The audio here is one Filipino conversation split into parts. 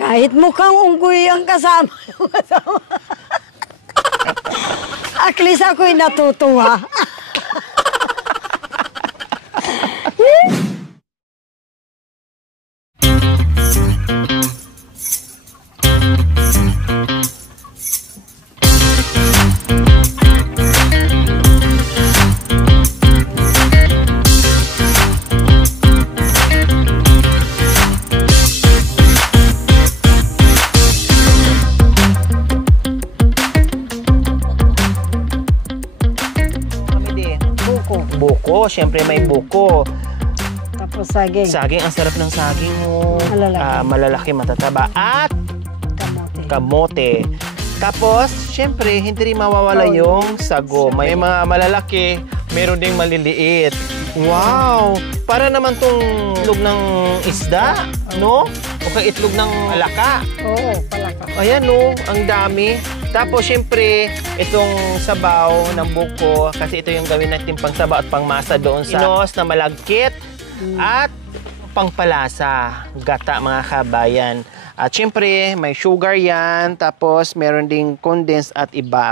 Kahit mukhang unggoy ang kasama. At least ako'y natutuwa. Buko, syempre may buko. Tapos saging. Saging, ang sarap ng saging mo. Malalaki. Malalaki, matataba. At kamote. Tapos, syempre, hindi rin mawawala yung sago. May mga malalaki, meron ding maliliit. Wow! Para naman tong itlog ng isda, no? O kaya itlog ng palaka. Oo, palaka. Ayan, no? Ang dami. Tapos, syempre, itong sabaw ng buko, kasi ito yung gawin natin pang sabaw at pang masa doon sa inos na malagkit at pangpalasa, gata, mga kabayan. At syempre, may sugar yan, tapos meron ding condensed at iba.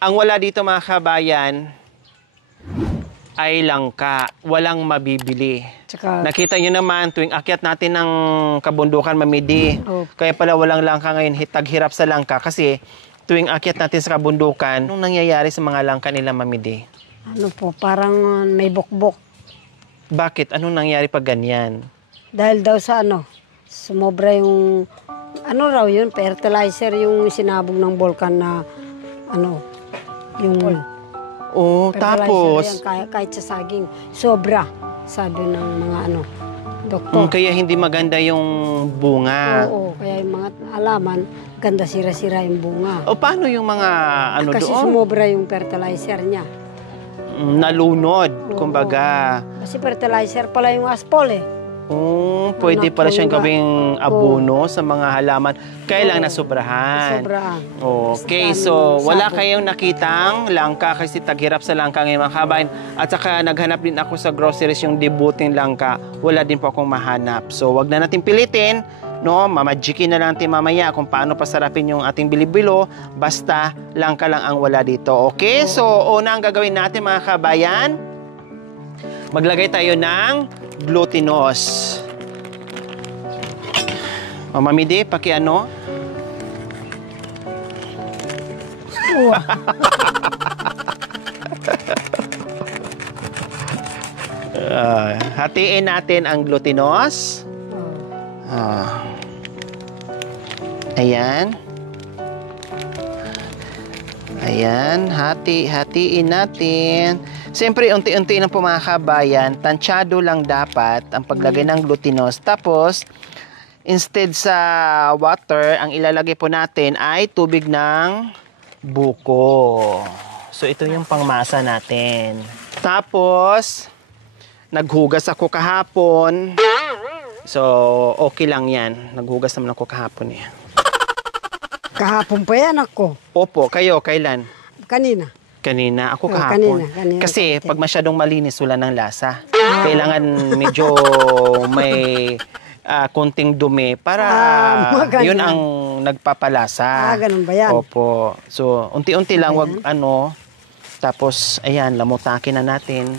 Ang wala dito, mga kabayan, ay langka. Walang mabibili. Tsaka, nakita nyo naman, tuwing akyat natin ng kabundukan, Mamidi. Oh. Kaya pala walang langka ngayon, taghirap sa langka. Kasi tuwing akyat natin sa kabundukan, anong nangyayari sa mga langka nila, Mamidi? Ano po, parang may bukbok. Bakit? Anong nangyayari pag ganyan? Dahil daw sa sumobra yung, yun, fertilizer yung sinabog ng volcan na, yung Oh, tapos yan, kahit sa saging, sobra, sabi ng mga doktor. Kaya hindi maganda yung bunga. Oo, kaya yung mga alaman, ganda sira-sira yung bunga. O paano yung mga Kasi doon? sumobra yung fertilizer niya. Nalunod, kumbaga. Kasi fertilizer pala yung aspol Pwede pala siyang gawing abono sa mga halaman. Kailang nasobrahan. Sobrahan. Okay, so wala kayong nakitang langka kasi taghirap sa langka ngayon, mga kabayan. At saka naghanap din ako sa groceries yung debuting langka. Wala din po akong mahanap. So wag na natin pilitin, no? Mamajikin na lang natin mamaya kung paano pasarapin yung ating bilibilo. Basta langka lang ang wala dito. Okay, so una ang gagawin natin, mga kabayan, maglagay tayo ng glutinous. Mama Midi, paki-ano? Hatiin natin ang glutinous. Ayan. Ayan, hatiin natin. Siyempre, unti-unti na po, mga kabayan, tansyado lang dapat ang paglagay ng glutinous. Tapos, instead sa water, ang ilalagay po natin ay tubig ng buko. So, ito yung pangmasa natin. Tapos, naghugas ako kahapon. So, okay lang yan. Naghugas naman ako kahapon. Kahapon pa yan ako. Opo, kayo, kailan? Kanina. Kanina. Ako kahapon. Kanina kasi pag masyadong malinis, wala ng lasa. Kailangan medyo may konting dumi para yun ang nagpapalasa. Ganun ba yan? Opo. So, unti-unti lang, wag tapos, ayan, lamutakin na natin.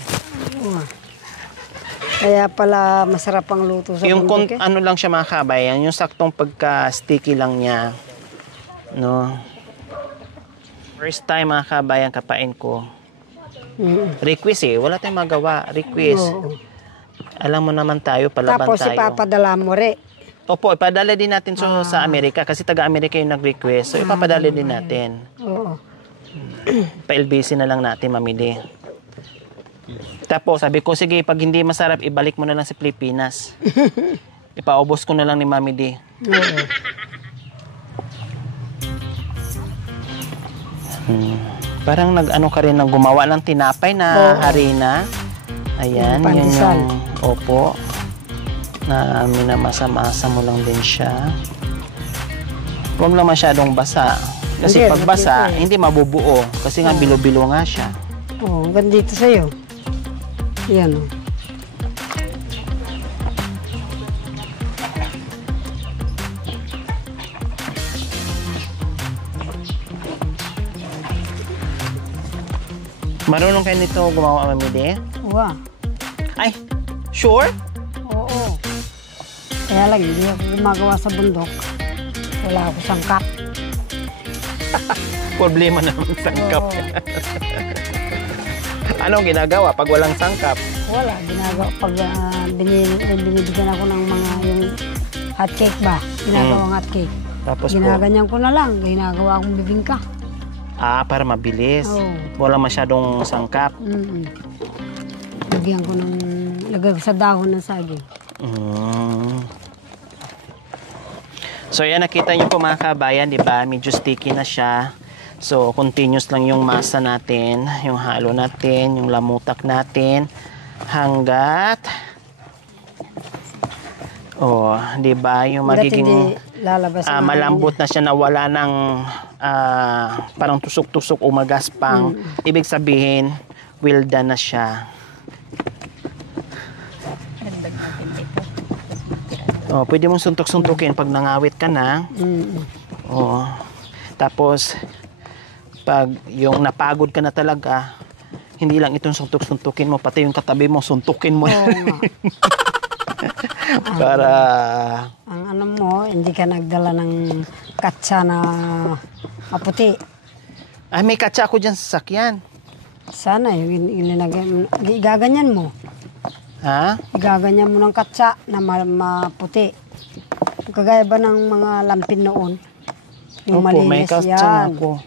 Kaya pala masarap ang luto sa yung bundok. Ano lang siya, mga kabayan, yung saktong pagka-sticky lang niya. No? First time, mga kabayan, kapain ko. Request wala tayong magawa. Request. Alam mo naman tayo, palaban tapos tayo. Tapos ipapadala mo rin. Opo, ipadala din natin sa Amerika kasi taga-Amerika yung nag-request. So, ipapadala din natin. Oo. Pa-LBC na lang natin, Mamili. Tapos, sabi ko, sige, pag hindi masarap, ibalik mo na lang sa Pilipinas. Ipaubos ko na lang ni Mamili. Parang nag-ano ka rin, gumawa ng tinapay na harina. Ayan, yun yung, opo, na minamasa-masa mo lang din siya. Huwag lang masyadong basa. Kasi pag basa, hindi mabubuo. Kasi nga bilo-bilo nga siya. Oo, gandito sa'yo. Yan. Marunong kayo nito gumawa, Mami D? Uwa. Ay, sure? Oo. Kaya lang, hindi ako gumagawa sa bundok. Wala ako sangkap. Problema naman sangkap. Oo. Anong ginagawa pag walang sangkap? Wala, ginagawa. Pag binibigyan ako ng mga yung hot cake ba? Ginagawang hot cake. Tapos po, Ginaganyan ko na lang. Ginagawa akong bibingka. para mabilis. Oo. Wala masyadong sangkap. Lagyan ko ng, lagay ko sa dahon ng saging. So yan, nakita niyo po mga kabayan, di ba? Medyo sticky na siya. So continuous lang yung masa natin, yung halo natin, yung lamutak natin hanggat di ba? Yung magiging lalabas na malambot na siya na wala ng parang tusok-tusok o magaspang. Ibig sabihin, well done na siya. Pwede mong suntok-suntukin pag nangawit ka na. Tapos, pag yung napagod ka na talaga, hindi lang itong suntok-suntukin mo, pati yung katabi mo, suntukin mo. Para... Ang ano mo, hindi ka nagdala ng katsa na maputi. Ay, may katsa ako dyan sa sakyan. Sana, igaganyan mo. Ha? Igaganyan mo ng katsa na maputi. Kagaya ba ng mga lampin noon? Yung Opo, malinis may katsa yan. ako.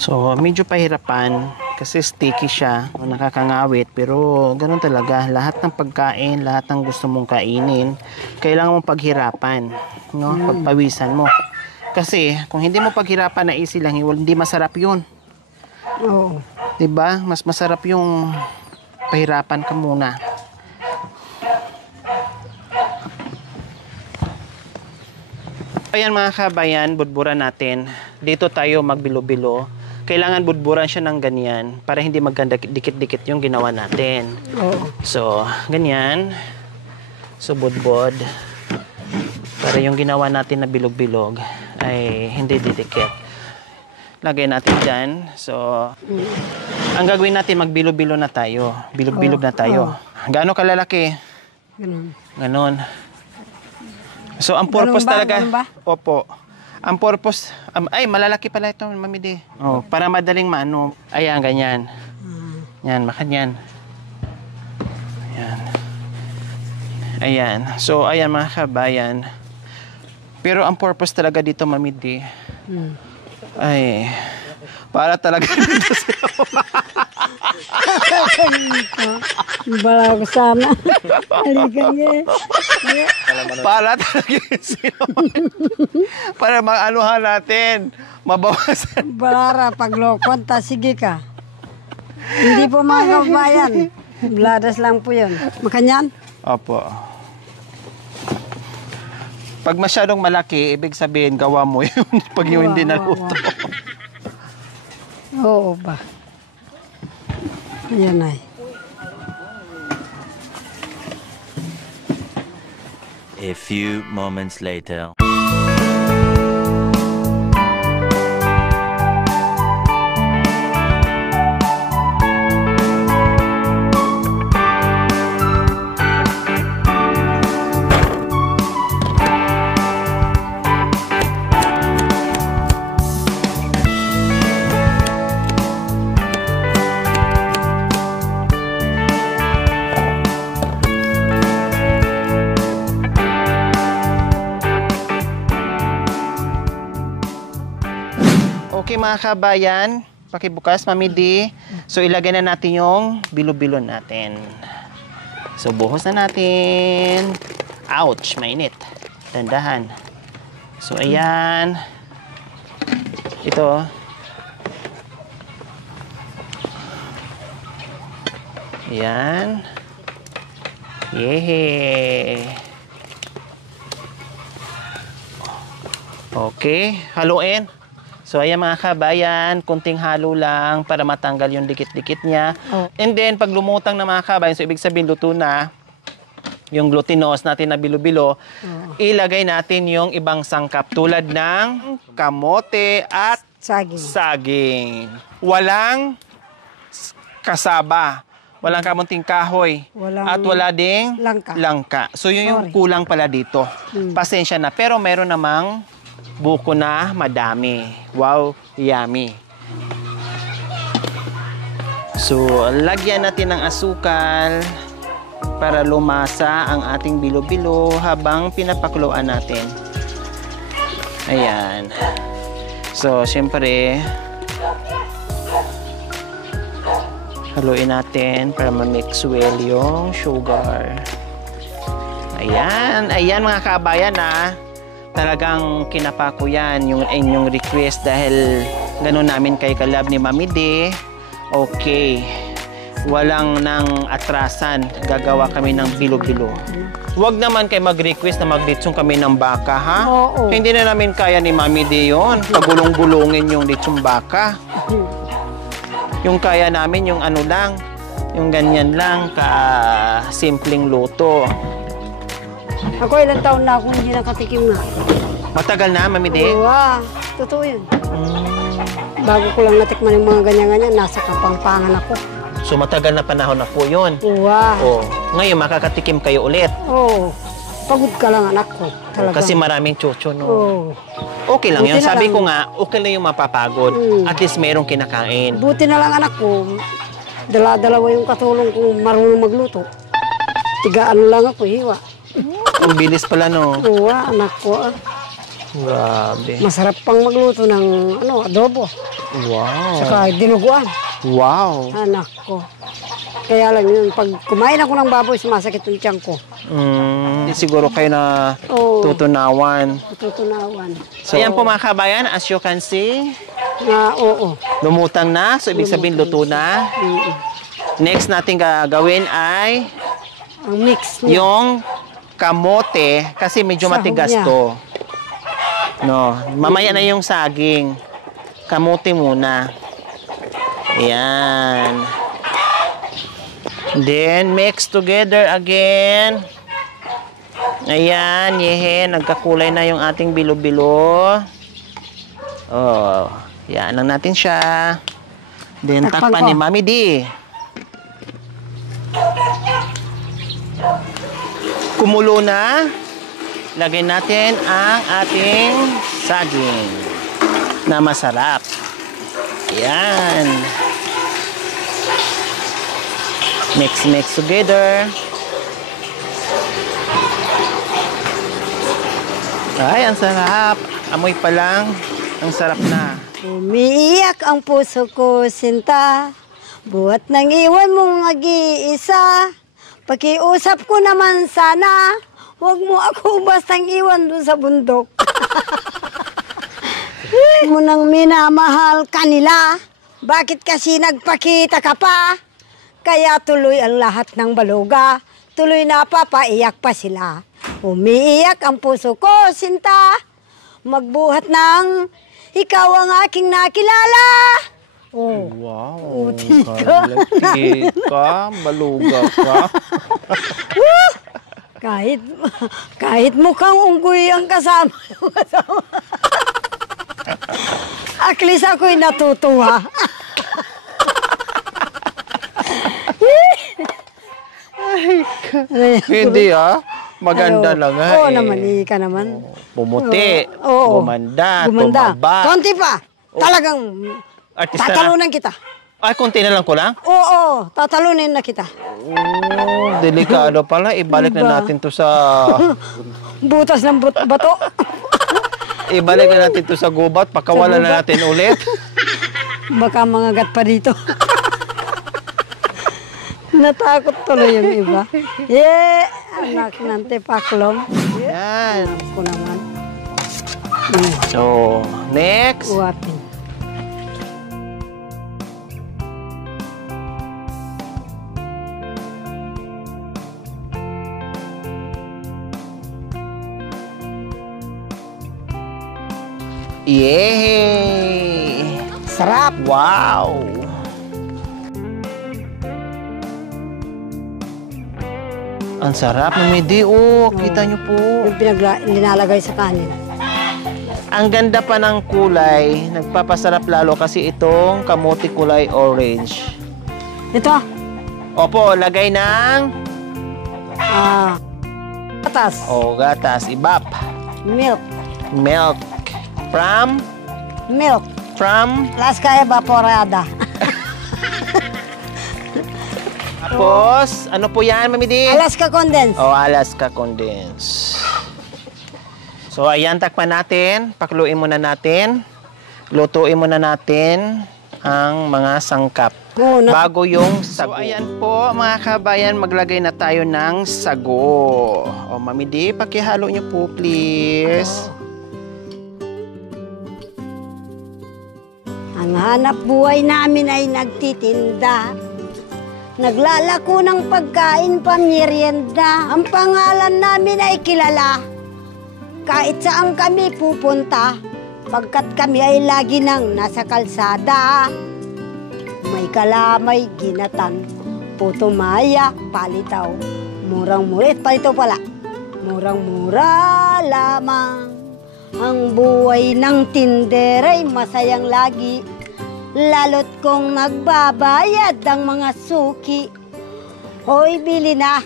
So, medyo pahirapan kasi sticky siya, nakakangawit, pero ganun talaga, lahat ng pagkain, lahat ng gusto mong kainin, kailangan mong paghirapan, no? Pagpawisan mo. Kasi kung hindi mo paghirapan na easy lang, hindi masarap 'yun. Oo. 'Di ba? Mas masarap yung pahirapan ka muna. Ayan mga kabayan, budburan natin. Dito tayo magbilo-bilo. Kailangan budburan siya ng ganyan para hindi maganda dikit-dikit yung ginawa natin. Oo. So, ganyan. So, budbod. Para yung ginawa natin na bilog-bilog ay hindi didikit. Lagay natin dyan. So, ang gagawin natin, magbilo-bilo na tayo. Bilog-bilog na tayo. Gaano kalalaki? Ganun. Ganon. So, ang purpose Ganun ba? talaga... Ganun ba? Opo. Ang purpose... ay, malalaki pala ito, Mami D. Para madaling maano. Ayan, ganyan. Yan, makanyan. Ayan. Ayan. So, ayan mga kabayan. Pero ang purpose talaga dito, Mami D, ay... para talaga dito sila. Bala ko sana. Halika niya. Para talaga sila. Para mag-anuhan natin. Mabawasan. Balara, paglokon, ta sige ka. Hindi po mga kabayan. Bladas lang po yun. Makanyan? Opo. Pag masyadong malaki, ibig sabihin, gawa mo yun. Pag yung hindi naluto. Oo ba? Ayan ay. A few moments later. Okay mga kabayan, pakibukas, Mami D. So ilagay na natin yung bilo-bilo natin. So buhos na natin. Ouch, mainit. Dandahan. So ayan. Ito. Ayan. Yehey. Okay, haluin. So, ayan mga kabayan, kunting halo lang para matanggal yung dikit-dikit niya. Oh. And then, pag lumutang na mga kabayan, so ibig sabihin luto na, yung glutinous natin na bilo-bilo, ilagay natin yung ibang sangkap tulad ng kamote at Saging. saging. Walang kasaba. Walang kamunting kahoy. Walang at wala ding langka. So, yun yung Sorry. kulang pala dito. Pasensya na. Pero meron namang buko na madami. Wow, yummy. So, lagyan natin ng asukal para lumasa ang ating bilo-bilo habang pinapakuluan natin. Ayan. So, siyempre, haluin natin para ma-mix well yung sugar. Ayan. Ayan mga kabayan na talagang kinapa ko yan yung inyong request dahil ganun namin kay kalab ni Mami D. Okay. Walang nang atrasan. Gagawa kami ng bilo-bilo. Huwag naman kayo mag-request na maglitsong kami ng baka, ha? Oo. Hindi na namin kaya ni Mami D yun. Pagulong-gulungin yung litsong baka. Yung kaya namin yung ano lang, yung ganyan lang, ka-simpleng luto. Ako ilang taon na akong hindi nakatikim na. Matagal na, Mami D? Wow, totoo yun. Bago ko lang natikman yung mga ganyan-ganyan, nasa Kapampangan ako. So matagal na panahon na po yun. Wow. Oh, ngayon makakatikim kayo ulit. Oo. Pagod ka lang anak ko. Talagang. Kasi maraming chucho, no? Oo. Okay lang Buti yun. na Sabi lang. ko nga, okay lang yung mapapagod. At least merong kinakain. Buti na lang anak ko, dala-dalawa yung katulong kung marunong magluto. Tigaan lang ako, hiwa. Ang bilis pala, no? Oo, anak ko. Grabe. Masarap pang magluto ng adobo. Wow. Saka dinuguan. Wow. Anak ko. Kaya lang yun, pag kumain ako ng baboy, sumasakit yung tiyan ko. Siguro kayo na Oo. tutunawan. Tutunawan. So, ayan po mga kabayan, as you can see, Oo. lumutang na. So, ibig sabihin, luto na. Next natin gagawin ay Ang mix niya. yung kamote, kasi medyo Sahog matigas niya. to. No, mamaya na yung saging. Kamote muna. Ayan. Then, mix together again. Ayan, yehe, nagkakulay na yung ating bilo-bilo. Oh, yan lang natin siya. Then, Takpan takpan ko. ni Mami D. Kumulo na. Lagay natin ang ating saging na masarap. Yan. Mix together. Ay, ang sarap. Amoy pa lang. Ang sarap na. Umiiyak ang puso ko, sinta. Buhat nang iwan mong nag-iisa. Pakiusap ko naman sana. Huwag mo ako bastang iwan doon sa bundok. Mo nang minamahal kanila. Bakit kasi nagpakita ka pa? Kaya tuloy ang lahat ng baluga. Tuloy na papaiyak pa sila. Umiiyak ang puso ko, sinta. Magbuhat ng ikaw ang aking nakilala. Oh. Wow. Uti ka. Kalaki ka. Baluga ka. Kahit mukhang unggoy ang kasama. At least ako'y natutuwa. Hindi Maganda Hello. lang Oo naman, ka naman. Pumuti. Oo. Gumanda. Tumaba. Konti pa. Talagang Artista na. tatalunan kita. Ay, konti na lang ko lang? Oo, tatalunin na kita. Oh, delikado pala. Ibalik Diba? na natin to sa... Butas ng bato. Ibalik na natin to sa gubat. Pakawalan na natin ulit. Baka mangagat pa dito. Natakot tuloy yung iba. Anak ng tepaklong. Yan. Ako naman. So, next. Uwapin. Yehe! Sarap. Wow! Ang sarap, Mami D. Oh, kita nyo po. Yung linalagay sa kanin. Ang ganda pa ng kulay. Nagpapasarap lalo kasi itong kamote kulay orange. Ito. Opo, lagay ng... Gatas. Oh, gatas. Ibap. Milk. Milk. From? Milk. From? Alaska evaporada. Tapos, ano po yan, Mami D? Alaska condensed. Oh, Alaska condensed. So, ayan, takpan natin. Pakluin muna natin. Lutuin muna natin ang mga sangkap. Bago yung sago. So, ayan po, mga kabayan, maglagay na tayo ng sago. O, Mami D, pakihalo nyo po, please. Ang hanap buhay namin ay nagtitinda. Naglalako ng pagkain pamerienda. Ang pangalan namin ay kilala. Kahit saan kami pupunta, pagkat kami ay lagi nang nasa kalsada. May kalamay, ginatan, puto maya, palitaw. Murang-mura, palitaw pala. Murang-mura lamang. Ang buhay ng tinder ay masayang lagi. Lalo't kung nagbabayad ang mga suki. Hoy, bili na.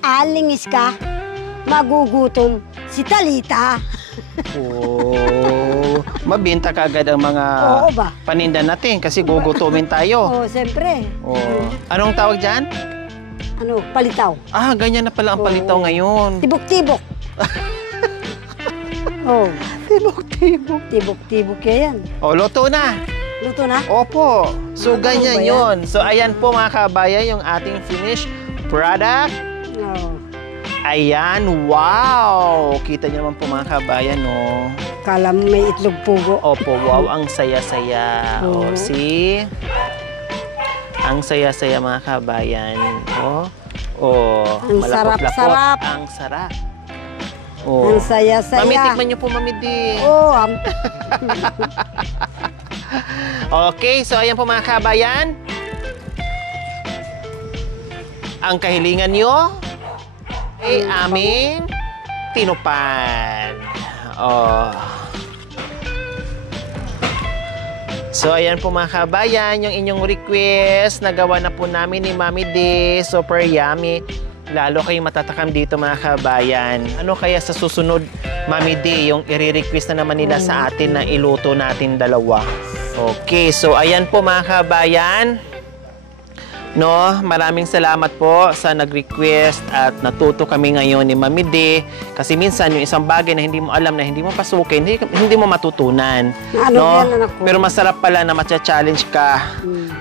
Alingis ka. Magugutom si Talita. Oh, mabinta ka agad ang mga paninda natin kasi gugutumin tayo. Oo, siyempre. Oh. Anong tawag dyan? Ano, palitaw. Ah, ganyan na pala ang palitaw ngayon. Tibok-tibok. Oh, Tibok-tibok. tibok-tibok yan. Oh, luto na. Luto na? Opo. So, Ano ganyan ba yan? yun. So, ayan po mga kabayan, yung ating finished product. Oo. Ayan, wow! Kita niyo naman po mga kabayan, no? Kala mo may itlog pugo. Opo, wow, ang saya-saya. Oo. O, see? Ang saya-saya mga kabayan. O, Ang malapot-lapot. sarap-sarap. Ang sarap. O. Ang saya-saya. Mami, tikman niyo po, Mami D. Oo, Okay, so ayan po mga kabayan. Ang kahilingan nyo ay aming tinupan. Oh. So ayan po mga kabayan, yung inyong request, nagawa na po namin ni Mami D. Super yummy. Lalo kayong matatakam dito mga kabayan. Ano kaya sa susunod, Mami D, yung i-request na naman nila sa atin na iluto natin dalawa? Okay, so ayan po mga kabayan. No, maraming salamat po sa nag-request at natuto kami ngayon ni Mami D. Kasi minsan yung isang bagay na hindi mo alam, na hindi mo pasukin, hindi mo matutunan. Ano no? yan, anak ko? Pero masarap pala na matcha-challenge ka.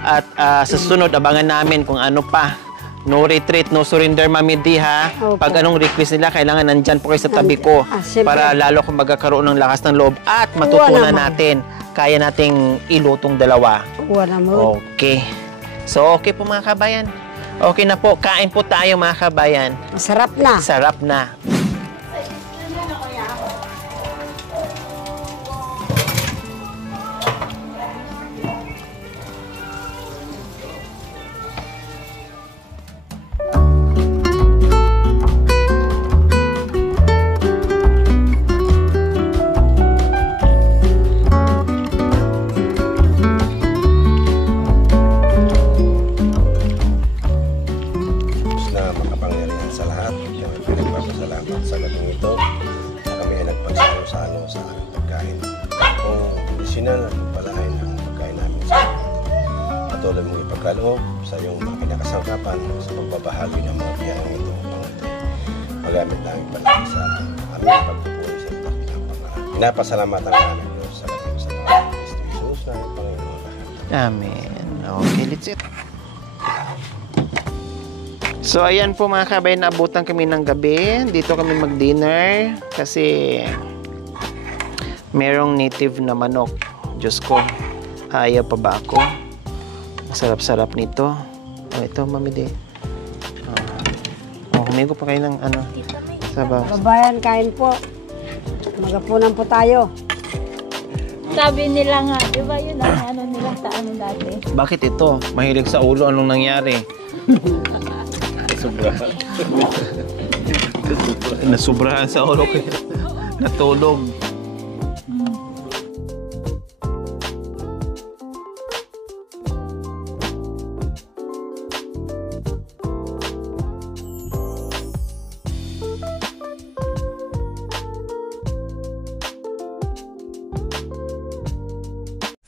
At sa susunod, abangan namin kung ano pa. No retreat, no surrender, Mami D, ha? Opo. Pag anong request nila, kailangan nandyan po kayo sa tabi ko. Siyempre. Para lalo kung magkakaroon ng lakas ng loob at matutunan naman. natin. Kaya nating ilutong dalawa. Kuha na mo. Okay. So, okay po mga kabayan. Okay na po. Kain po tayo mga kabayan. Masarap na. Sarap na. Patuloy mong ipagkaloob sa iyong mga kinakasangkapan sa pagbabahagi ng mga biyayang ito. Magamit namin palagi sa aming pagpupuri sa ito. Pinapasalamatan namin Diyos sa ating sa mga Kristo Jesus na ang Panginoon lahat. Amen. Okay, let's eat. So, ayan po mga kabayan, naabutan kami ng gabi. Dito kami mag-dinner kasi merong native na manok. Diyos ko, ayaw pa ba ako? Masarap-sarap nito. Oh, ito, Mami D. Humigo pa kayo ng ano, sabaw. Babayan, kain po. Magapunan po tayo. Sabi nila nga, di ba yun ang ano nila sa ano dati? Bakit ito? Mahilig sa ulo, anong nangyari? Nasubrahan sa ulo ko. Natulog.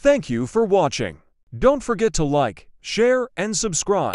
Thank you for watching. Don't forget to like, share, and subscribe.